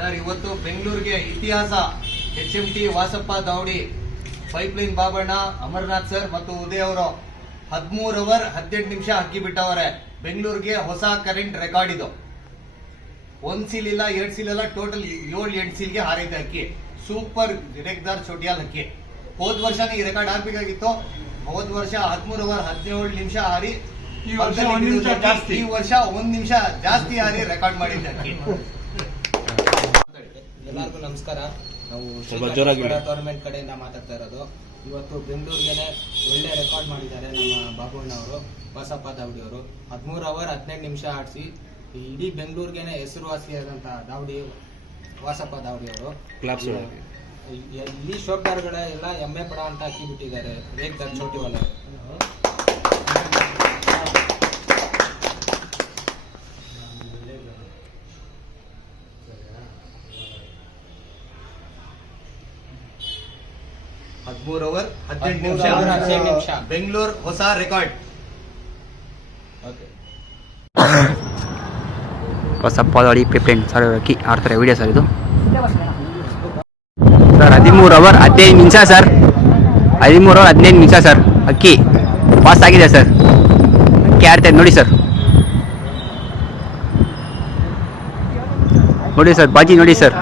Sir ಇವತ್ತು ಬೆಂಗಳೂರಿಗೆ ಇತಿಹಾಸ HMT ವಾಸಪ್ಪ ದಾವಡಿ ಪೈಪ್ಲೈನ್ ಬಾಬಣ್ಣ ಅಮರನಾಥ್ ಸರ್ ಮತ್ತು ಉದಯ್ ಅವರು 13 ಅವರ್ 18 ನಿಮಿಷ ಅಕ್ಕಿ ಬಿಟ್ಟವರೆ. ಬೆಂಗಳೂರಿಗೆ ಹೊಸ ಕರೆಂಟ್ ರೆಕಾರ್ಡ್ ಇದು. 1 ಸೀಲ್ ಇಲ್ಲ 2 ಸೀಲ್ ಇಲ್ಲ, ಟೋಟಲ್ 7-8 ಸೀಲ್ಗೆ ಹಾರೈತೆ ಅಕ್ಕಿ. ಸೂಪರ್ ರೇಖದಾರ್ ಚೋಟಿಯಾಲ್ ಅಕ್ಕಿ. ಹೋದ ವರ್ಷನೇ ಈ ರೆಕಾರ್ಡ್ ಆಗ್ಬೇಕಾಗಿತ್ತು. ಹೋದ ವರ್ಷ 13 ಅವರ್ 17 ನಿಮಿಷ ಹಾರಿ, ಈ ವರ್ಷ 1 ನಿಮಿಷ ಜಾಸ್ತಿ ಹಾರಿ ರೆಕಾರ್ಡ್ ಮಾಡಿದ್ದ ಅಕ್ಕಿ. ಎಲ್ಲರಿಗೂ ನಮಸ್ಕಾರ. ನಾವು ಟೂರ್ನಮೆಂಟ್ ಕಡೆಯಿಂದ ಮಾತಾಡ್ತಾ ಇರೋದು. ಇವತ್ತು ಬೆಂಗಳೂರಿಗೆನೆ ಒಳ್ಳೆ ರೆಕಾರ್ಡ್ ಮಾಡಿದ್ದಾರೆ ನಮ್ಮ ಬಾಬುಣ್ಣ ಅವರು, ವಾಸಪ್ಪ ದಾವಡಿ ಅವರು. 13 ಅವರ್ 18 ನಿಮಿಷ ಆಡಿಸಿ ಇಡೀ ಬೆಂಗಳೂರಿಗೆನೆ ಹೆಸರುವಾಸಿಯಾದಂಥ ದಾವಡಿ ವಾಸಪ್ಪ ದಾವಡಿ ಅವರು. ಈ ಶೋಕಾರ್ಗಳೆಲ್ಲ ಎಮ್ಮೆ ಪಡ ಅಂತ ಹಾಕಿ ಬಿಟ್ಟಿದ್ದಾರೆ ರೇಖದಾರ್ ಚೋಟಿವಾಲ. ಹದಿಮೂರು ಅವರ್ 18 ನಿಮಿಷ ಬೆಂಗಳೂರು ಹೊಸ ರೆಕಾರ್ಡ್. ವಾಸಪ್ಪ ದಾವಡಿ ಪೈಪ್ಲೈನ್ ಸರ್ ಅಕ್ಕಿ ಆಡ್ತಾರೆ ವಿಡಿಯೋ ಸರ್ ಇದು. ಸರ್ 13 ಅವರ್ 15 ನಿಮಿಷ ಸರ್. 13 ಅವರ್ 15 ನಿಮಿಷ ಸರ್. ಅಕ್ಕಿ ಪಾಸ್ ಆಗಿದೆ ಸರ್. ಅಕ್ಕಿ ಆಡ್ತಾ ನೋಡಿ ಸರ್, ನೋಡಿ ಸರ್ ಬಾಜಿ ನೋಡಿ ಸರ್.